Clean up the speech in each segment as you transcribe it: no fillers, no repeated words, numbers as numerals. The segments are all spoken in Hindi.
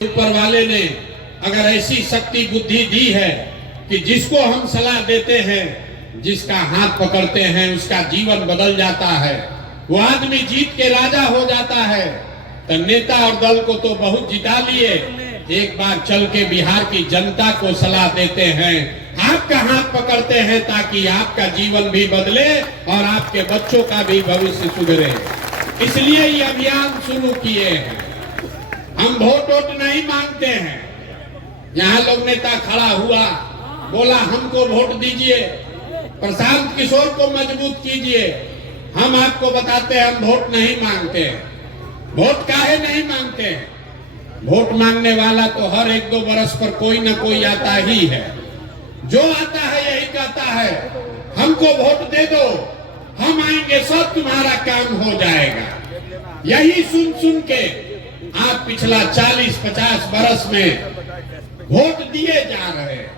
ऊपर वाले ने अगर ऐसी शक्ति बुद्धि दी है कि जिसको हम सलाह देते हैं, जिसका हाथ पकड़ते हैं, उसका जीवन बदल जाता है, वो आदमी जीत के राजा हो जाता है। तो नेता और दल को तो बहुत जिता लिए, एक बार चल के बिहार की जनता को सलाह देते हैं, आपका हाथ पकड़ते हैं ताकि आपका जीवन भी बदले और आपके बच्चों का भी भविष्य सुधरे। इसलिए ये अभियान शुरू किए हैं। हम वोट नहीं मांगते हैं। यहाँ लोग नेता खड़ा हुआ, बोला हमको वोट दीजिए, प्रशांत किशोर को मजबूत कीजिए। हम आपको बताते हैं हम वोट नहीं मांगते हैं। वोट काहे नहीं मांगते हैं? वोट मांगने वाला तो हर 1-2 बरस पर कोई न कोई आता ही है। जो आता है यही कहता है हमको वोट दे दो, हम आएंगे, सब तुम्हारा काम हो जाएगा। यही सुन सुन के आप पिछला 40-50 बरस में वोट दिए जा रहे हैं।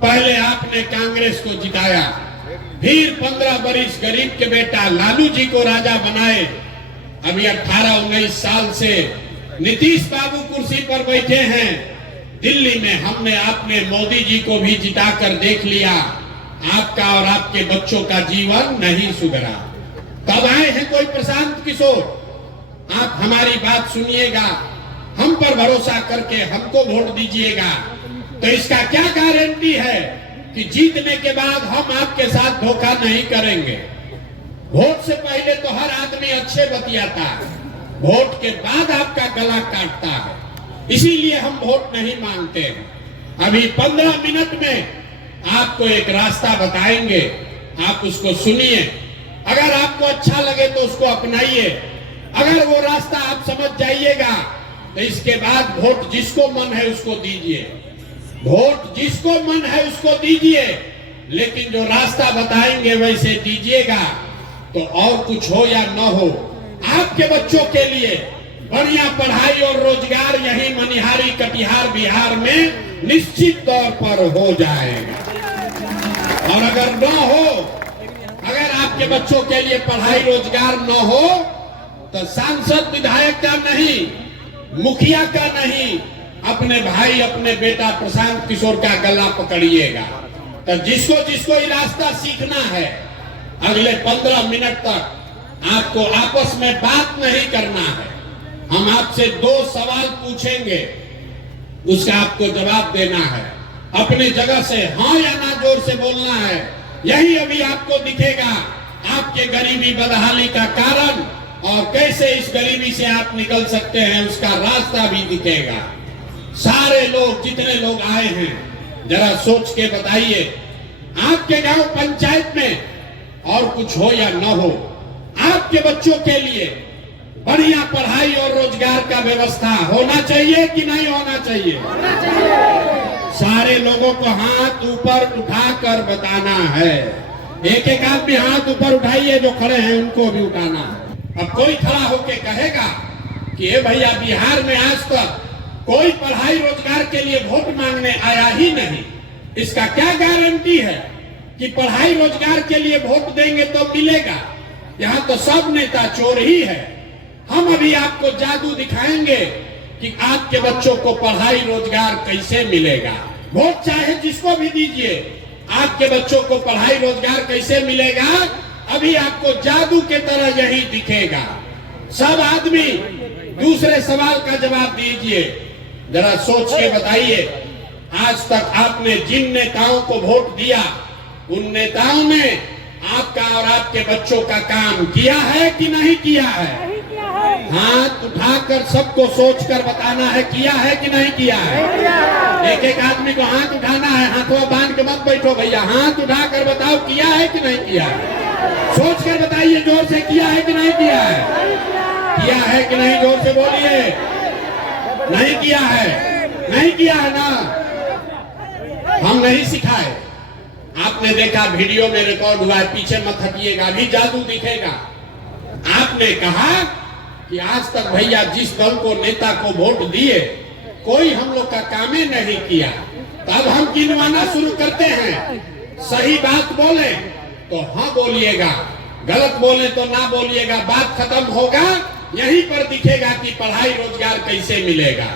पहले आपने कांग्रेस को जिताया, फिर 15 बरस गरीब के बेटा लालू जी को राजा बनाए। अभी 18-19 साल से नीतीश बाबू कुर्सी पर बैठे हैं। दिल्ली में हमने आपने मोदी जी को भी जिताकर देख लिया, आपका और आपके बच्चों का जीवन नहीं सुधरा। तब आए हैं कोई प्रशांत किशोर, आप हमारी बात सुनिएगा, हम पर भरोसा करके हमको वोट दीजिएगा। तो इसका क्या गारंटी है कि जीतने के बाद हम आपके साथ धोखा नहीं करेंगे? वोट से पहले तो हर आदमी अच्छे बतियाता है, वोट के बाद आपका गला काटता है। इसीलिए हम वोट नहीं मांगते हैं। अभी 15 मिनट में आपको एक रास्ता बताएंगे, आप उसको सुनिए। अगर आपको अच्छा लगे तो उसको अपनाइए। अगर वो रास्ता आप समझ जाइएगा तो इसके बाद वोट जिसको मन है उसको दीजिए, वोट जिसको मन है उसको दीजिए, लेकिन जो रास्ता बताएंगे वैसे दीजिएगा। तो और कुछ हो या न हो, आपके बच्चों के लिए बढ़िया पढ़ाई और रोजगार यही मनिहारी कटिहार बिहार में निश्चित तौर पर हो जाएगा। और अगर न हो, अगर आपके बच्चों के लिए पढ़ाई रोजगार न हो, तो सांसद विधायक का नहीं, मुखिया का नहीं, अपने भाई अपने बेटा प्रशांत किशोर का गला पकड़िएगा। तो जिसको जिसको ये रास्ता सीखना है, अगले 15 मिनट तक आपको आपस में बात नहीं करना है। हम आपसे 2 सवाल पूछेंगे, उसका आपको जवाब देना है। अपनी जगह से हाँ या ना जोर से बोलना है। यही अभी आपको दिखेगा आपके गरीबी बदहाली का कारण, और कैसे इस गरीबी से आप निकल सकते हैं उसका रास्ता भी दिखेगा। सारे लोग जितने लोग आए हैं जरा सोच के बताइए, आपके गांव पंचायत में और कुछ हो या न हो, आपके बच्चों के लिए बढ़िया पढ़ाई और रोजगार का व्यवस्था होना चाहिए कि नहीं होना चाहिए? सारे लोगों को हाथ ऊपर उठाकर बताना है। एक एक आदमी हाथ ऊपर उठाइए, जो खड़े हैं उनको भी उठाना है। अब कोई खड़ा होके कहेगा कि ये भैया बिहार में आज तक कोई पढ़ाई रोजगार के लिए वोट मांगने आया ही नहीं, इसका क्या गारंटी है कि पढ़ाई रोजगार के लिए वोट देंगे तो मिलेगा? यहाँ तो सब नेता चोर ही है। हम अभी आपको जादू दिखाएंगे कि आपके बच्चों को पढ़ाई रोजगार कैसे मिलेगा। वोट चाहे जिसको भी दीजिए, आपके बच्चों को पढ़ाई रोजगार कैसे मिलेगा, अभी आपको जादू के तरह यही दिखेगा। सब आदमी दूसरे सवाल का जवाब दीजिए, जरा सोच के बताइए, आज तक आपने जिन नेताओं को वोट दिया, उन नेताओं ने आपका और आपके बच्चों का काम किया है कि नहीं किया है? हाथ उठाकर सबको सोचकर बताना है, किया है कि नहीं किया है? एक एक आदमी को हाथ उठाना है, हाथों बांध के मत बैठो भैया, हाथ उठाकर बताओ किया है कि नहीं किया है? सोच कर बताइए जोर से, किया है कि नहीं किया है? किया है कि नहीं? जोर से बोलिए। नहीं किया है? नहीं किया है ना? हम नहीं सिखाए। आपने देखा वीडियो में रिकॉर्ड हुआ है, पीछे मत हटिएगा, अभी जादू दिखेगा। आपने कहा कि आज तक भैया जिस दल को नेता को वोट दिए, कोई हम लोग का काम ही नहीं किया। तब हम गिनवाना शुरू करते हैं। सही बात बोले तो हाँ बोलिएगा, गलत बोले तो ना बोलिएगा, बात खत्म होगा। यहीं पर दिखेगा कि पढ़ाई रोजगार कैसे मिलेगा।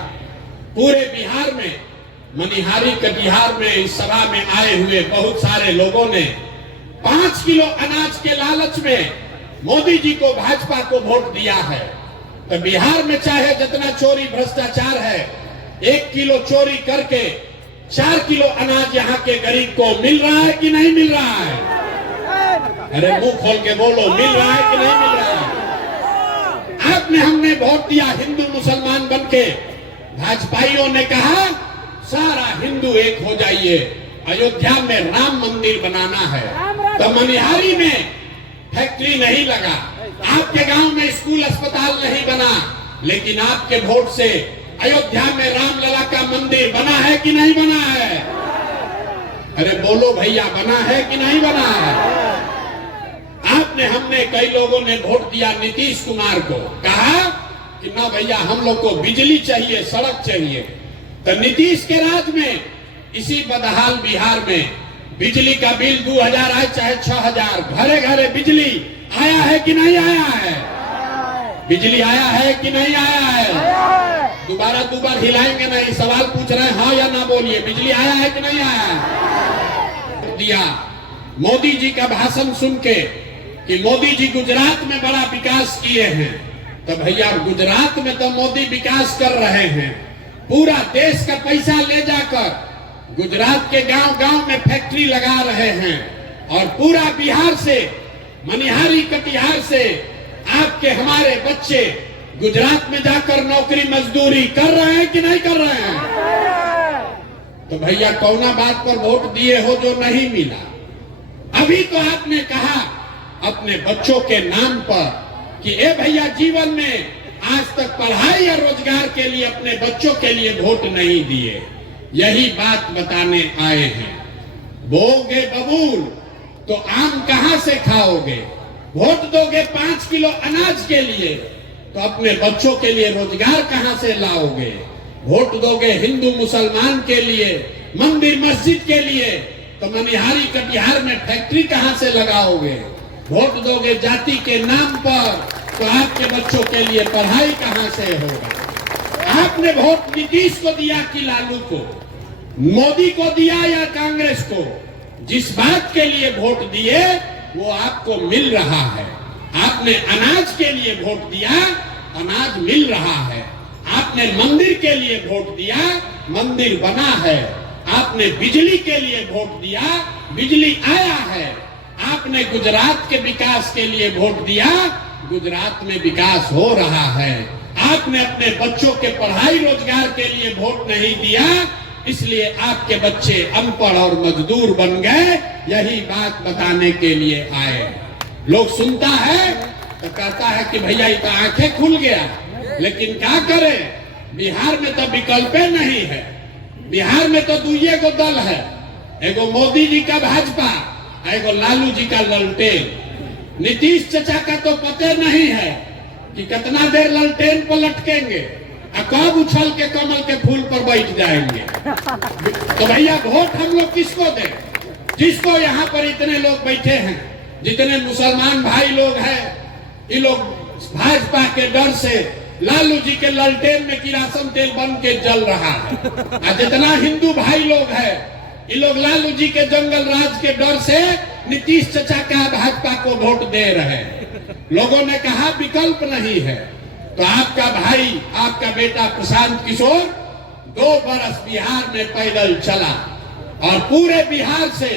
पूरे बिहार में, मनिहारी कटिहार में इस सभा में आए हुए बहुत सारे लोगों ने 5 किलो अनाज के लालच में मोदी जी को, भाजपा को वोट दिया है। तो बिहार में चाहे जितना चोरी भ्रष्टाचार है, 1 किलो चोरी करके 4 किलो अनाज यहाँ के गरीब को मिल रहा है कि नहीं मिल रहा है? अरे मुंह खोल के बोलो, मिल रहा है कि नहीं मिल रहा है? आपने, हमने वोट दिया हिंदू मुसलमान बनके, भाजपाइयों ने कहा सारा हिंदू एक हो जाइए, अयोध्या में राम मंदिर बनाना है। तो मनिहारी में फैक्ट्री नहीं लगा, आपके गांव में स्कूल अस्पताल नहीं बना, लेकिन आपके वोट से अयोध्या में रामलला का मंदिर बना है कि नहीं बना है? अरे बोलो भैया, बना है कि नहीं बना है? आपने, हमने, कई लोगों ने वोट दिया नीतीश कुमार को, कहा कि ना भैया हम लोग को बिजली चाहिए, सड़क चाहिए। तो नीतीश के राज में इसी बदहाल बिहार में बिजली का बिल 2000 आए चाहे 6000, घरे घरे बिजली आया है कि नहीं आया है? बिजली आया है कि नहीं आया है? दोबारा हिलाएंगे नहीं, सवाल पूछ रहे हैं, हाँ या ना बोलिए, बिजली आया है कि नहीं आया है? दिया मोदी जी का भाषण सुन के कि मोदी जी गुजरात में बड़ा विकास किए हैं। तो भैया गुजरात में तो मोदी विकास कर रहे हैं, पूरा देश का पैसा ले जाकर गुजरात के गांव-गांव में फैक्ट्री लगा रहे हैं, और पूरा बिहार से, मनिहारी कटिहार से आपके हमारे बच्चे गुजरात में जाकर नौकरी मजदूरी कर रहे हैं कि नहीं कर रहे हैं? तो भैया कौना बात पर वोट दिए हो जो नहीं मिला? अभी तो आपने कहा अपने बच्चों के नाम पर कि ए भैया जीवन में आज तक पढ़ाई या रोजगार के लिए अपने बच्चों के लिए वोट नहीं दिए। यही बात बताने आए हैं। बोगे बबूल तो आम कहां से खाओगे? वोट दोगे 5 किलो अनाज के लिए तो अपने बच्चों के लिए रोजगार कहां से लाओगे? वोट दोगे हिंदू मुसलमान के लिए, मंदिर मस्जिद के लिए तो मनिहारी कटिहार में फैक्ट्री कहां से लगाओगे? वोट दोगे जाति के नाम पर तो आपके बच्चों के लिए पढ़ाई कहां से होगा? आपने वोट नीतीश को दिया कि लालू को, मोदी को दिया या कांग्रेस को? जिस बात के लिए वोट दिए वो आपको मिल रहा है। आपने अनाज के लिए वोट दिया, अनाज मिल रहा है। आपने मंदिर के लिए वोट दिया, मंदिर बना है। आपने बिजली के लिए वोट दिया, बिजली आया है। आपने गुजरात के विकास के लिए वोट दिया, गुजरात में विकास हो रहा है। आपने अपने बच्चों के पढ़ाई रोजगार के लिए वोट नहीं दिया, इसलिए आपके बच्चे अनपढ़ और मजदूर बन गए। यही बात बताने के लिए आए। लोग सुनता है तो कहता है कि भैया ये तो आंखें खुल गया, लेकिन क्या करें, बिहार में तो विकल्प नहीं है। बिहार में तो दुइये को दल है, एगो मोदी जी का भाजपा, एगो लालू जी का ललटेन। नीतीश चचा का तो पते नहीं है कि कितना देर ललटेन पर लटकेंगे और कब उछल के कमल के फूल पर बैठ जाएंगे। तो भैया वोट हम लोग किसको दें? जिसको यहाँ पर इतने लोग बैठे हैं, जितने मुसलमान भाई लोग हैं, ये लोग भाजपा के डर से लालू जी के ललटेन में किरासन तेल बन के जल रहा है। और जितना हिंदू भाई लोग हैं, ये लोग लालू जी के जंगल राज के डर से नीतीश चचा का भाजपा को वोट दे रहे हैं। लोगों ने कहा विकल्प नहीं है, तो आपका भाई, आपका बेटा प्रशांत किशोर 2 बरस बिहार में पैदल चला और पूरे बिहार से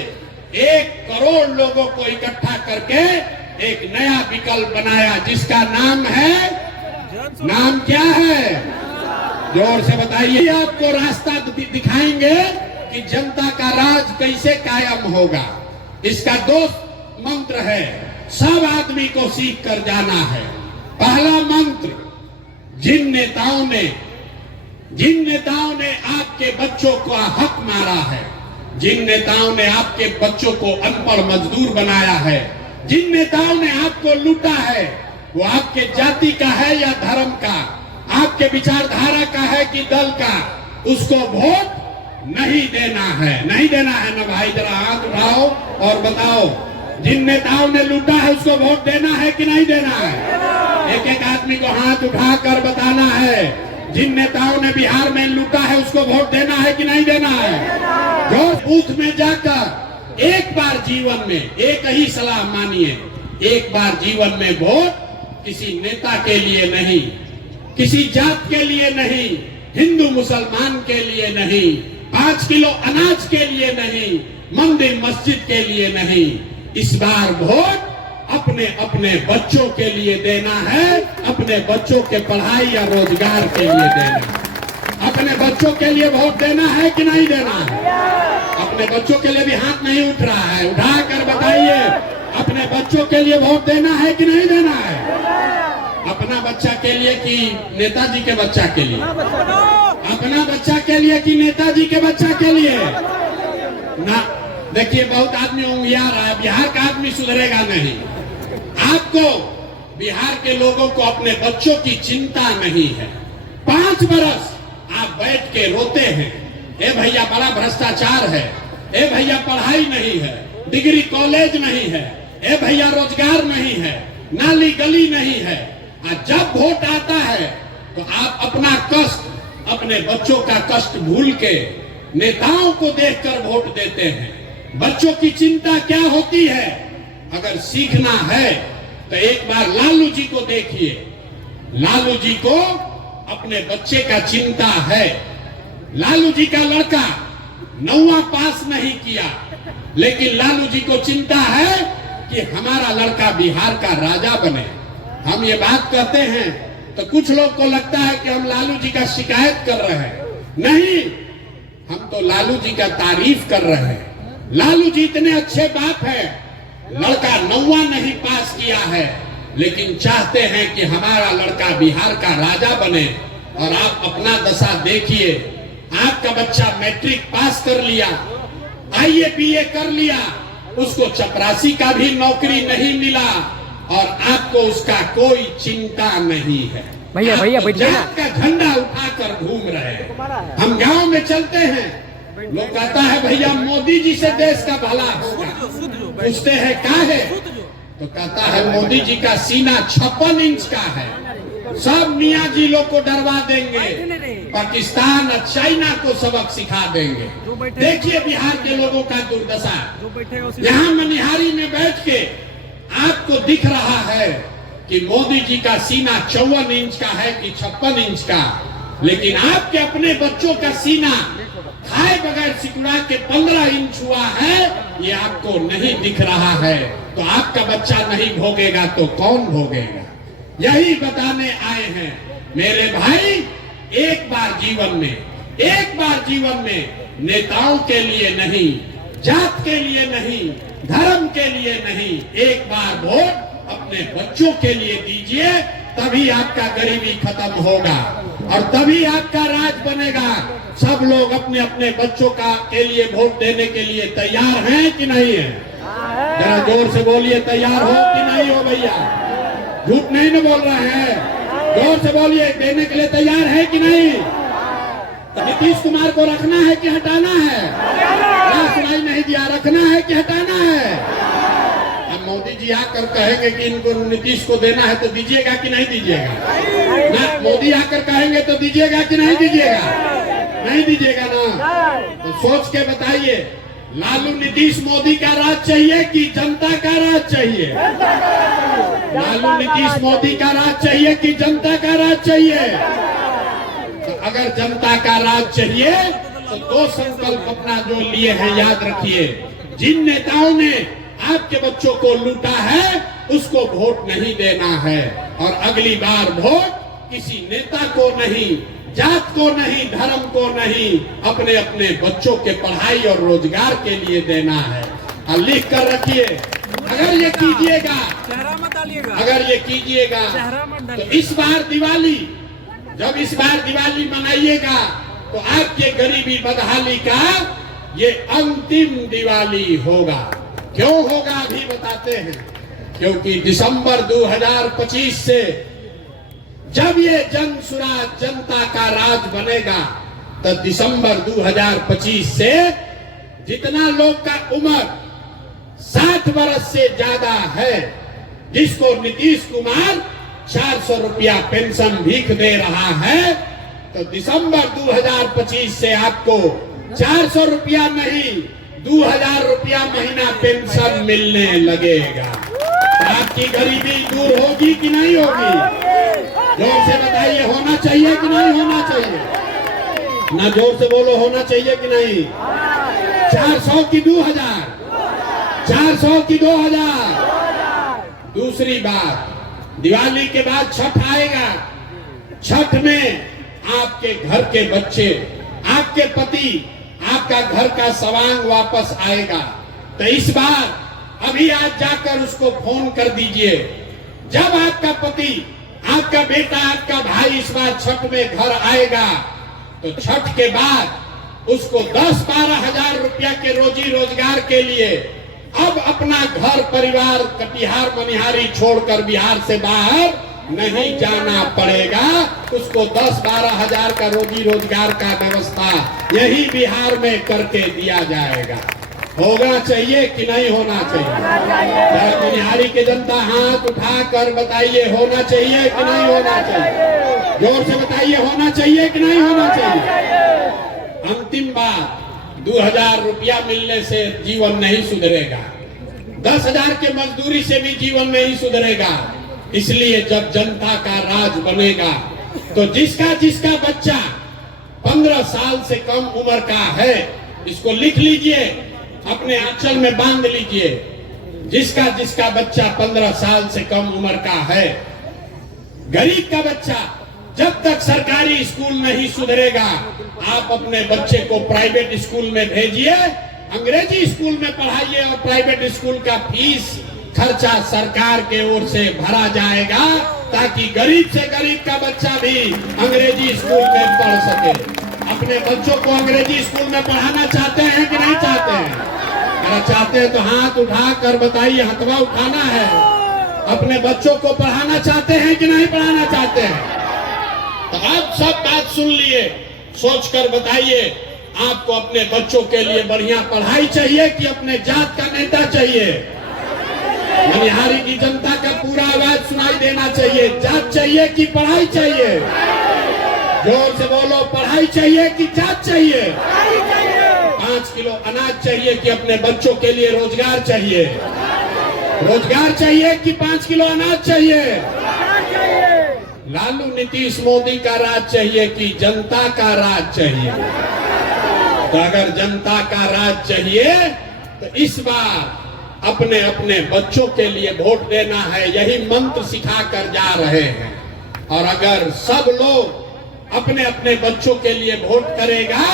1 करोड़ लोगों को इकट्ठा करके एक नया विकल्प बनाया, जिसका नाम है, नाम क्या है? जोर से बताइए। आपको रास्ता दिखाएंगे कि जनता का राज कैसे कायम होगा। इसका 2 मंत्र है, सब आदमी को सीख कर जाना है। पहला मंत्र, जिन नेताओं ने आपके बच्चों का हक मारा है, जिन नेताओं ने आपके बच्चों को अनपढ़ मजदूर बनाया है, जिन नेताओं ने आपको लूटा है, वो आपके जाति का है या धर्म का, आपके विचारधारा का है कि दल का, उसको वोट नहीं देना है। नहीं देना है ना भाई? जरा हाथ उठाओ और बताओ, जिन नेताओं ने लूटा है उसको वोट देना है कि नहीं देना है? एक एक आदमी को हाथ उठाकर बताना है। जिन नेताओं ने बिहार में लूटा है उसको वोट देना है कि नहीं देना है? जो बूथ में जाकर एक बार जीवन में एक ही सलाह मानिए, एक बार जीवन में वोट किसी नेता के लिए नहीं, किसी जात के लिए नहीं, हिंदू मुसलमान के लिए नहीं, 5 किलो अनाज के लिए नहीं, मंदिर मस्जिद के लिए नहीं, इस बार वोट अपने अपने बच्चों के लिए देना है, अपने बच्चों के पढ़ाई या रोजगार के लिए देना है। अपने बच्चों के लिए वोट देना है कि नहीं देना है? अपने बच्चों के लिए भी हाथ नहीं उठ रहा है, उठा कर बताइए, अपने बच्चों के लिए वोट देना है कि नहीं देना है? अपना बच्चा के लिए कि नेताजी के बच्चा के लिए? अपना बच्चा के लिए कि नेताजी के बच्चा के लिए? ना, देखिए बहुत आदमी उंगिया रहा है, बिहार का आदमी सुधरेगा नहीं। आपको बिहार के लोगों को अपने बच्चों की चिंता नहीं है। 5 बरस आप बैठ के रोते हैं, ए भैया बड़ा भ्रष्टाचार है, ए भैया पढ़ाई नहीं है, डिग्री कॉलेज नहीं है, ए भैया रोजगार नहीं है, नाली गली नहीं है। और जब वोट आता है तो आप अपना कष्ट, अपने बच्चों का कष्ट भूल के नेताओं को देखकर वोट देते हैं। बच्चों की चिंता क्या होती है? अगर सीखना है तो एक बार लालू जी को देखिए। लालू जी को अपने बच्चे का चिंता है। लालू जी का लड़का 9वां पास नहीं किया, लेकिन लालू जी को चिंता है कि हमारा लड़का बिहार का राजा बने। हम ये बात कहते हैं तो कुछ लोग को लगता है कि हम लालू जी का शिकायत कर रहे हैं। नहीं, हम तो लालू जी का तारीफ कर रहे हैं। लालू जी इतने अच्छे बाप है, लड़का 9वां नहीं पास किया है, लेकिन चाहते हैं कि हमारा लड़का बिहार का राजा बने। और आप अपना दशा देखिए, आपका बच्चा मैट्रिक पास कर लिया, IAS BA कर लिया, उसको चपरासी का भी नौकरी नहीं मिला और आपको उसका कोई चिंता नहीं है। भैया जात का झंडा उठाकर घूम रहे हैं। हम गांव में चलते हैं, लोग कहता है भैया मोदी जी से देश का भला होगा। पूछते हैं क्या है, तो कहता है मोदी जी का सीना 56 इंच का है, सब मियाँ जी लोग को डरवा देंगे, पाकिस्तान और चाइना को सबक सिखा देंगे। देखिए बिहार के लोगों का दुर्दशा। यहाँ मनिहारी में बैठ के आपको दिख रहा है कि मोदी जी का सीना 54 इंच का है कि 56 इंच का, लेकिन आपके अपने बच्चों का सीना खाए बगैर सिकुड़ा के 15 इंच हुआ है, ये आपको नहीं दिख रहा है। तो आपका बच्चा नहीं भोगेगा तो कौन भोगेगा? यही बताने आए हैं मेरे भाई। एक बार जीवन में नेताओं के लिए नहीं, जात के लिए नहीं, धर्म के लिए नहीं, एक बार वोट अपने बच्चों के लिए दीजिए, तभी आपका गरीबी खत्म होगा और तभी आपका राज बनेगा। सब लोग अपने अपने बच्चों के लिए वोट देने के लिए तैयार हैं कि नहीं है? जरा जोर से बोलिए, तैयार हो कि नहीं हो भैया? झूठ नहीं न बोल रहे हैं, जोर से बोलिए, देने के लिए तैयार है कि नहीं? तो नीतीश कुमार को रखना है कि हटाना है? सुनाई नहीं दिया, रखना है कि हटाना है? अब मोदी जी आकर कहेंगे कि इनको नीतीश को देना है तो दीजिएगा कि नहीं दीजिएगा? ना, मोदी आकर कहेंगे तो दीजिएगा कि नहीं दीजिएगा? नहीं दीजिएगा ना। तो सोच के बताइए, लालू नीतीश मोदी का राज चाहिए कि जनता का राज चाहिए? लालू नीतीश मोदी का राज चाहिए कि जनता का राज चाहिए? तो अगर जनता का राज चाहिए तो 2 संकल्प अपना जो लिए हैं याद रखिए। जिन नेताओं ने आपके बच्चों को लूटा है उसको वोट नहीं देना है, और अगली बार वोट किसी नेता को नहीं, जात को नहीं, धर्म को नहीं, अपने अपने बच्चों के पढ़ाई और रोजगार के लिए देना है। और लिख कर रखिए, अगर ये कीजिएगा तो इस बार दिवाली, जब इस बार दिवाली मनाइएगा तो आपके गरीबी बदहाली का ये अंतिम दिवाली होगा। क्यों होगा अभी बताते हैं। क्योंकि दिसंबर 2025 से जब ये जन सुराज, जनता का राज बनेगा, तो दिसंबर 2025 से जितना लोग का उम्र 60 वर्ष से ज्यादा है, जिसको नीतीश कुमार 400 रुपया पेंशन भीख दे रहा है, तो दिसंबर 2025 से आपको 400 रुपया नहीं 2000 रुपया महीना पेंशन मिलने लगेगा। तो आपकी गरीबी दूर होगी कि नहीं होगी? जोर से बताइए, होना चाहिए कि नहीं होना चाहिए? ना जोर से बोलो, होना चाहिए कि नहीं? 400 की 2000, 400 की 2000। दूसरी बात, दिवाली के बाद छठ आएगा। छठ में आपके घर के बच्चे, आपके पति, आपका घर का सवांग वापस आएगा। तो इस बार अभी आज जाकर उसको फोन कर दीजिए। जब आपका पति, आपका बेटा, आपका भाई इस बार छठ में घर आएगा तो छठ के बाद उसको 10-12 हजार रुपया के रोजी रोजगार के लिए अब अपना घर परिवार कटिहार मनिहारी छोड़कर बिहार से बाहर नहीं जाना पड़ेगा। उसको 10-12 हजार का रोजी रोजगार का व्यवस्था यही बिहार में करके दिया जाएगा। होना चाहिए कि नहीं होना चाहिए? मनिहारी के जनता हाथ उठाकर बताइए, होना चाहिए कि नहीं होना चाहिए? जोर से बताइए, होना चाहिए कि नहीं होना चाहिए? अंतिम बात, 2000 रुपया मिलने से जीवन नहीं सुधरेगा। 10,000 के मजदूरी से भी जीवन नहीं सुधरेगा। इसलिए जब जनता का राज बनेगा तो जिसका जिसका बच्चा 15 साल से कम उम्र का है, इसको लिख लीजिए, अपने आंचल में बांध लीजिए। जिसका जिसका बच्चा 15 साल से कम उम्र का है, गरीब का बच्चा, जब तक सरकारी स्कूल नहीं सुधरेगा, आप अपने बच्चे को प्राइवेट स्कूल में भेजिए, अंग्रेजी स्कूल में पढ़ाइए और प्राइवेट स्कूल का फीस खर्चा सरकार के ओर से भरा जाएगा, ताकि गरीब से गरीब का बच्चा भी अंग्रेजी स्कूल में पढ़ सके। अपने बच्चों को अंग्रेजी स्कूल में पढ़ाना चाहते हैं कि नहीं चाहते हैं? अगर चाहते हैं तो हाथ उठाकर बताइए, हथवा उठाना है। अपने बच्चों को पढ़ाना चाहते हैं कि नहीं पढ़ाना चाहते हैं? तो आप सब बात सुन लिए, सोचकर बताइए, आपको अपने बच्चों के लिए बढ़िया पढ़ाई चाहिए कि अपने जात का नेता चाहिए? मनिहारी की जनता का पूरा आवाज सुनाई देना चाहिए। जात चाहिए कि पढ़ाई चाहिए? जोर से बोलो, पढ़ाई चाहिए कि जात चाहिए? 5 किलो अनाज चाहिए कि अपने बच्चों के लिए रोजगार चाहिए? रोजगार चाहिए कि 5 किलो अनाज चाहिए? लालू नीतीश मोदी का राज चाहिए कि जनता का राज चाहिए? तो अगर जनता का राज चाहिए तो इस बार अपने अपने बच्चों के लिए वोट देना है, यही मंत्र सिखा कर जा रहे हैं। और अगर सब लोग अपने अपने बच्चों के लिए वोट करेगा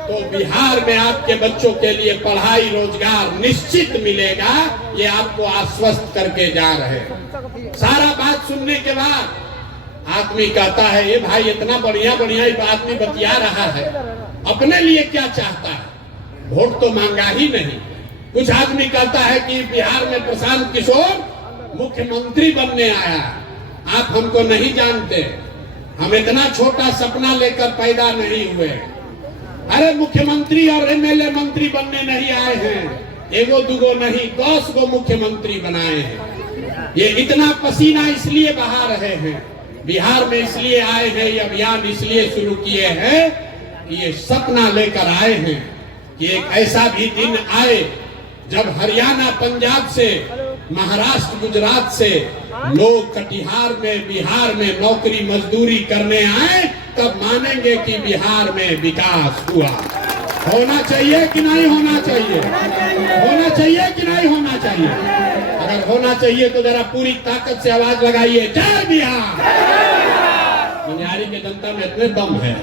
तो बिहार में आपके बच्चों के लिए पढ़ाई रोजगार निश्चित मिलेगा। ये आपको आश्वस्त करके जा रहे हैं। सारा बात सुनने के बाद आदमी कहता है, ये भाई इतना बढ़िया बढ़िया आदमी बतिया रहा है, अपने लिए क्या चाहता है? वोट तो मांगा ही नहीं। कुछ आदमी कहता है कि बिहार में प्रशांत किशोर मुख्यमंत्री बनने आया, आप हमको नहीं जानते, हम इतना छोटा सपना लेकर पैदा नहीं हुए। अरे मुख्यमंत्री और एमएलए मंत्री बनने नहीं आए हैं, एगो दुगो नहीं 10 गो मुख्यमंत्री बनाए हैं। ये इतना पसीना इसलिए बहा रहे हैं, बिहार में इसलिए आए हैं, ये अभियान इसलिए शुरू किए हैं कि ये सपना लेकर आए हैं कि एक ऐसा भी दिन आए जब हरियाणा, पंजाब से, महाराष्ट्र, गुजरात से लोग कटिहार में, बिहार में नौकरी मजदूरी करने आए, तब मानेंगे कि बिहार में विकास हुआ। होना चाहिए कि नहीं होना चाहिए? होना चाहिए कि नहीं होना चाहिए? अगर होना चाहिए तो जरा पूरी ताकत से आवाज लगाइए, जय बिहार। मनिहारी के जनता में इतने दम है।